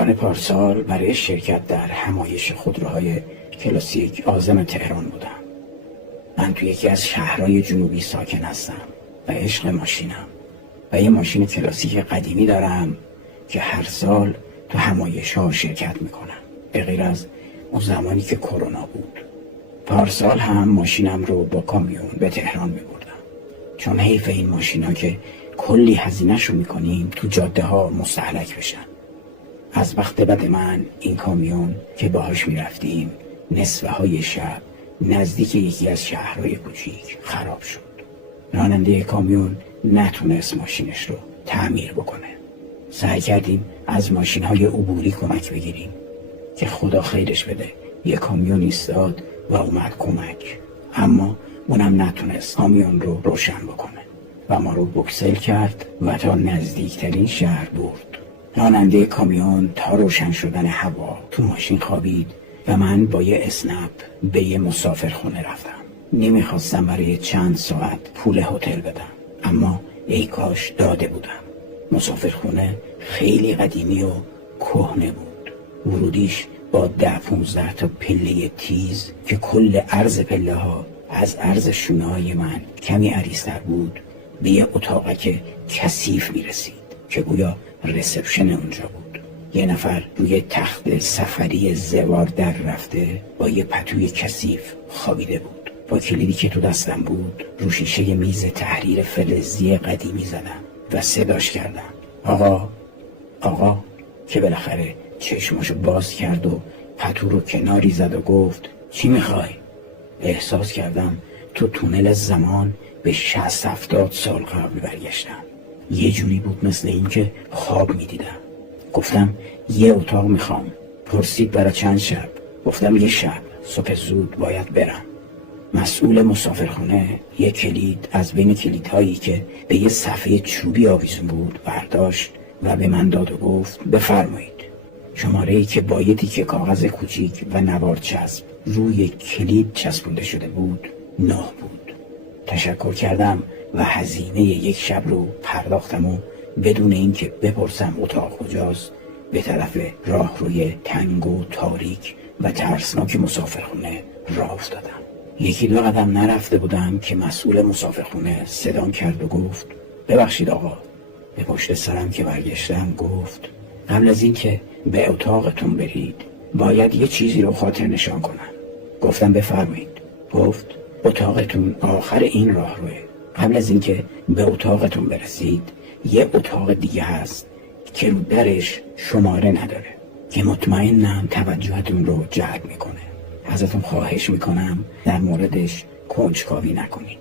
آبان پارسال برای شرکت در همایش خودروهای کلاسیک عازم تهران بودم. من توی یکی از شهرهای جنوبی ساکن هستم و عشق ماشینم و یه ماشین کلاسیک قدیمی دارم که هر سال تو همایش ها شرکت میکنم، به غیر از اون زمانی که کرونا بود. پارسال هم ماشینم رو با کامیون به تهران میبردم، چون حیف این ماشینا که کلی هزینه‌شو میکنیم تو جاده ها مستهلک بشن. از وقت بعد من این کامیون که باهاش میرفتیم نصفه های شب نزدیک یکی از شهرهای کوچیک خراب شد. راننده کامیون نتونست ماشینش رو تعمیر بکنه. سعی کردیم از ماشین‌های عبوری کمک بگیریم که خدا خیرش بده یه کامیون ایستاد و اومد کمک، اما اونم نتونست کامیون رو روشن بکنه و ما رو بکسل کرد و تا نزدیکترین شهر برد. راننده کامیون تا روشن شدن هوا تو ماشین خوابید و من با یه اسنپ به یه مسافرخونه رفتم. نمیخواستم برای چند ساعت پول هتل بدم، اما ای کاش داده بودم. مسافرخونه خیلی قدیمی و کهنه بود. ورودیش با 10-15 تا پله تیز که کل عرض پله ها از عرض شونه های من کمی عریض‌تر بود به یه اتاقک کثیف میرسید که گویا رسپشن اونجا بود. یه نفر روی تخت سفری زوار در رفته با یه پتوی کثیف خوابیده بود. با کلیدی که تو دستم بود رو شیشه میز تحریر فلزی قدیمی زدم و صداش کردم. آقا که بالاخره چشماشو باز کرد و پتو رو کناری زد و گفت چی میخوای؟ احساس کردم تو تونل زمان به 60-70 سال قبل برگشتم. یه جوری بود مثل این که خواب میدیدم. گفتم یه اتاق میخوام. پرسید برای چند شب؟ گفتم یه شب، صبح زود باید برم. مسئول مسافرخونه یه کلید از بین کلیدهایی که به یه صفحه چوبی آویزون بود برداشت و به من داد و گفت بفرمایید. شماره‌ای که با یه تیکه کاغذ کوچیک و نوار چسب روی کلید چسبونده شده بود 9 بود. تشکر کردم و هزینه یک شب رو پرداختم و بدون اینکه بپرسم اتاق کجاست به طرف راهروی تنگ و تاریک و ترسناک مسافرخونه راه افتادم. 1-2 قدم نرفته بودم که مسئول مسافرخونه صدام کرد و گفت ببخشید آقا. به پشت سرم که برگشتم گفت قبل از اینکه به اتاقتون برید باید یه چیزی رو خاطر نشان کنم. گفتم بفرمایید. گفت اتاقتون آخر این راهروه. قبل از اینکه به اتاقتون برسید یه اتاق دیگه هست که رو درش شماره نداره که مطمئنم توجهتون رو جلب میکنه. ازتون خواهش میکنم در موردش کنجکاوی نکنید.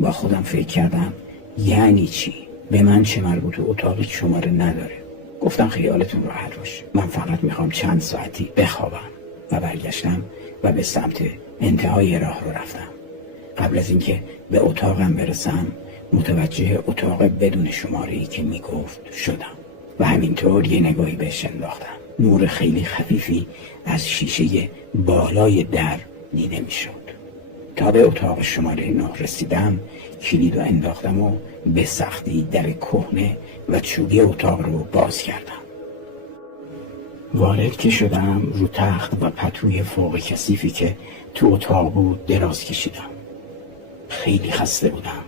با خودم فکر کردم یعنی چی؟ به من چه مربوط اتاقی شماره نداره؟ گفتم خیالتون راحت باشه، من فقط میخوام چند ساعتی بخوابم. و برگشتم و به سمت انتهای راه رو رفتم. قبل از اینکه به اتاقم برسم متوجه اتاق بدون شماره‌ای که میگفت شدم و همینطور یه نگاهی بهش انداختم. نور خیلی خفیفی از شیشه بالای در دیده میشد. تا به اتاق شماره 9 رسیدم کلید رو انداختم و به سختی در کهنه و چوبی اتاق رو باز کردم. وارد که شدم رو تخت و پتوی فوق کثیفی که تو اتاق بود دراز کشیدم. خیلی خسته بودم.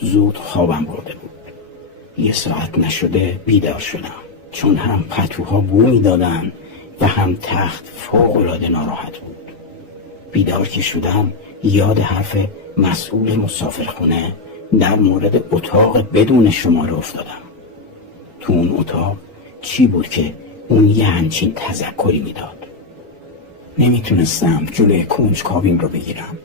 زود خوابم برده بود. 1 ساعت نشده بیدار شدم، چون هم پتوها بو میدادن و هم تخت فوق‌العاده ناراحت بود. بیدار که شدم یاد حرف مسئول مسافرخونه در مورد اتاق بدون شماره افتادم. تو اون اتاق چی بود که اون یه همچین تذکری میداد؟ نمیتونستم جلوی کنجکاویم رو بگیرم.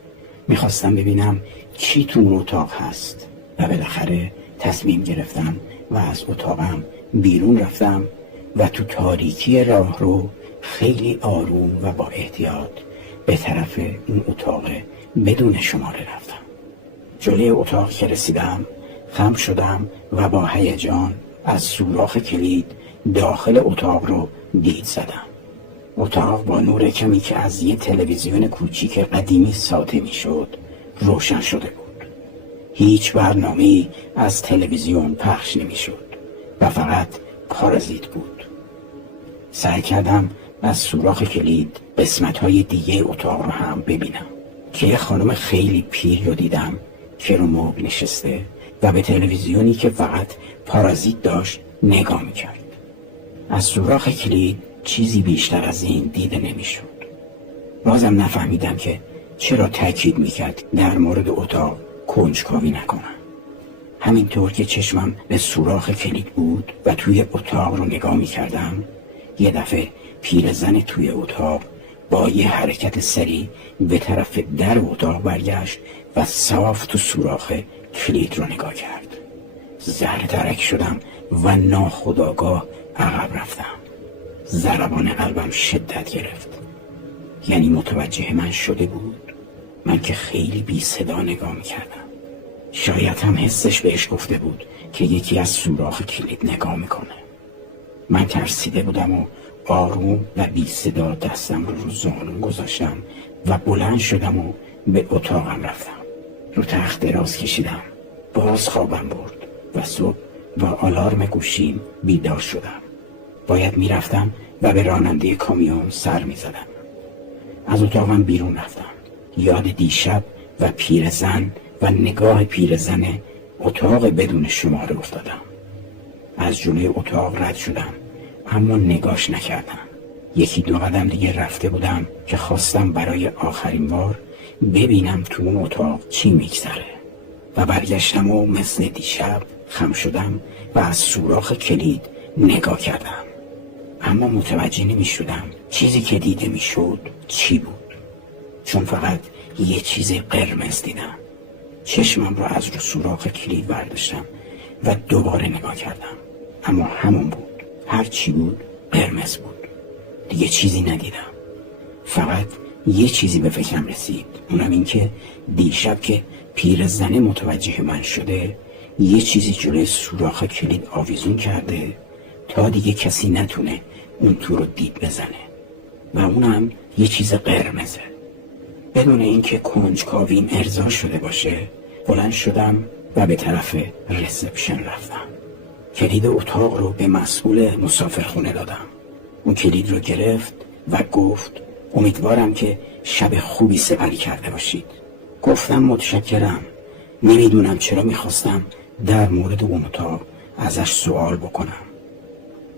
میخواستم ببینم چی تو اون اتاق هست و بالاخره تصمیم گرفتم و از اتاقم بیرون رفتم و تو تاریکی راه رو خیلی آروم و با احتیاط به طرف اون اتاق بدون شماره رفتم. جلوی اتاق که رسیدم خم شدم و با هیجان از سوراخ کلید داخل اتاق رو دید زدم. اتاق با نور کمی که از یه تلویزیون کوچیک قدیمی ساطع میشد روشن شده بود. هیچ برنامه‌ای از تلویزیون پخش نمیشد و فقط پارازیت بود. سعی کردم از سوراخ کلید قسمت‌های دیگه اتاق رو هم ببینم که یه خانم خیلی پیر رو دیدم که رو مبل نشسته و به تلویزیونی که فقط پارازیت داشت نگاه میکرد. از سوراخ کلید چیزی بیشتر از این دیده نمیشد. بازم نفهمیدم که چرا تاکید میکرد در مورد اتاق کنجکاوی نکنم. همینطور که چشمم به سوراخ کلید بود و توی اتاق رو نگاه میکردم، یه دفعه پیرزن توی اتاق با یه حرکت سریع به طرف در اتاق برگشت و صاف تو سوراخ کلید رو نگاه کرد. زهر ترک شدم و ناخودآگاه عقب رفتم. ضربان قلبم شدت گرفت. یعنی متوجه من شده بود. من که خیلی بی صدا نگاه میکردم. شاید هم حسش بهش گفته بود که یکی از سوراخ کلید نگاه میکنه. من ترسیده بودم و آروم و بی صدا دستم رو زانوم گذاشتم و بلند شدم و به اتاقم رفتم. رو تخت دراز کشیدم. باز خوابم برد و صبح با آلارم گوشیم بیدار شدم. باید میرفتم و به راننده کامیون سر میزدم. از اتاقم بیرون رفتم. یاد دیشب و پیرزن و نگاه پیرزن اتاق بدون شماره افتادم. از جلوی اتاق رد شدم اما نگاش نکردم. یکی دو قدم دیگه رفته بودم که خواستم برای آخرین بار ببینم تو اون اتاق چی میگذره و برگشتم و مثل دیشب خم شدم و از سوراخ کلید نگاه کردم. اما متوجه نمی شدم چیزی که دیده می شد چی بود، چون فقط یه چیز قرمز دیدم. چشمم را از رو سوراخ کلید برداشتم و دوباره نگاه کردم، اما همون بود. هر چی بود قرمز بود. دیگه چیزی ندیدم. فقط یه چیزی به فکرم رسید، اونم این که دیشب که پیرزنه متوجه من شده یه چیزی جلوی سوراخ کلید آویزون کرده تا دیگه کسی نتونه اون تو رو دید بزنه و اونم یه چیز قرمزه. بدون اینکه کنجکاویم ارضا شده باشه بلند شدم و به طرف رسپشن رفتم. کلید اتاق رو به مسئول مسافرخونه دادم. اون کلید رو گرفت و گفت امیدوارم که شب خوبی سپری کرده باشید. گفتم متشکرم. نمیدونم چرا میخواستم در مورد اون اتاق ازش سوال بکنم.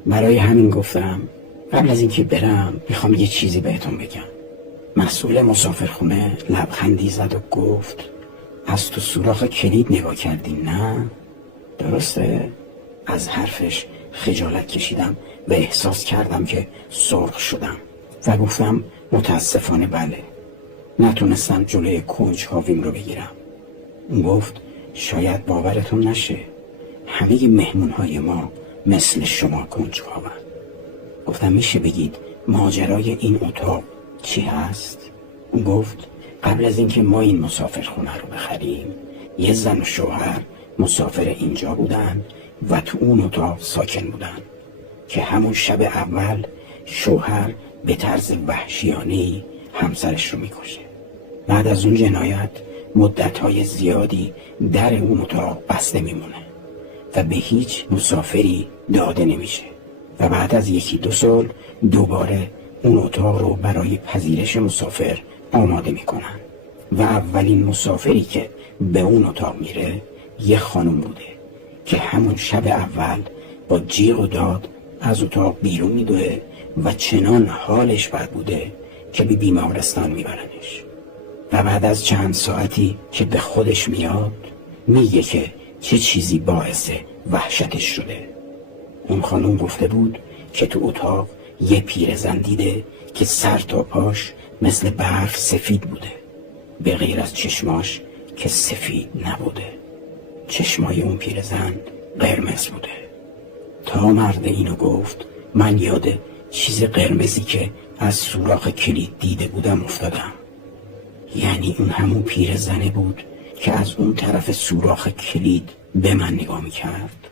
برای همین گفتم قبل از اینکه برم میخوام یه چیزی بهتون بگم. مسئول مسافرخونه لبخندی زد و گفت از تو سوراخ کلید نگاه کردین نه؟ درسته؟ از حرفش خجالت کشیدم و احساس کردم که سرخ شدم و گفتم متاسفانه بله. نتونستم جلوی کنجکاویم رو بگیرم. اون گفت شاید باورتون نشه، همه مهمونهای ما مثل شما کنجکاون. گفتم میشه بگید ماجرای این اتاق چی هست؟ اون گفت قبل از اینکه ما این مسافرخونه رو بخریم یه زن و شوهر مسافر اینجا بودن و تو اون اتاق ساکن بودن که همون شب اول شوهر به طرز وحشیانه‌ای همسرش رو میکشه. بعد از اون جنایت مدت‌های زیادی در اون اتاق بسته میمونه و به هیچ مسافری داده نمیشه و بعد از یکی دو سال دوباره اون اتاق رو برای پذیرش مسافر آماده میکنن و اولین مسافری که به اون اتاق میره یه خانم بوده که همون شب اول با جیغ و داد از اتاق بیرون میدوه و چنان حالش بد بوده که به بیمارستان میبرنش و بعد از چند ساعتی که به خودش میاد میگه که چه چیزی باعث وحشتش شده. اون خانم گفته بود که تو اتاق یه پیرزن دیده که سر تا پاش مثل برف سفید بوده به غیر از چشماش که سفید نبوده. چشمای اون پیرزن قرمز بوده. تا مرد اینو گفت من یاد چیز قرمزی که از سوراخ کلید دیده بودم افتادم. یعنی اون همون پیرزنه بود که از اون طرف سوراخ کلید به من نگاه میکرد.